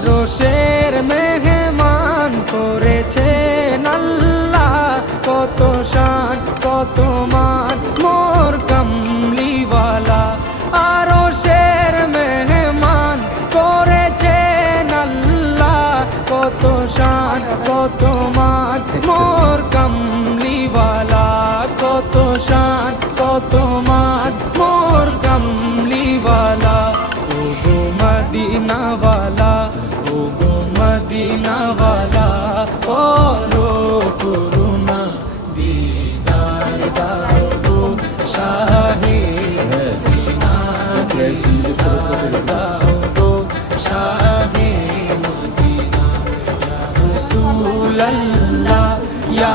আরশের মেহমান করেছেন আল্লাহ, কত শান কত মান মোর কামলিওয়ালা। আরশের মেহমান করেছেন আল্লাহ, কত শান কত মান মোর কামলিওয়ালা, কত শান কত মান মোর কামলিওয়ালা। ও গো মদিনাওয়ালা, ও গো মদিনাওয়ালা, করো করুণা দিদার দাও গো শাহে মদিনা, দিদার দাও গো শাহে মদিনা। ইয়া রাসূলুল্লাহ ইয়া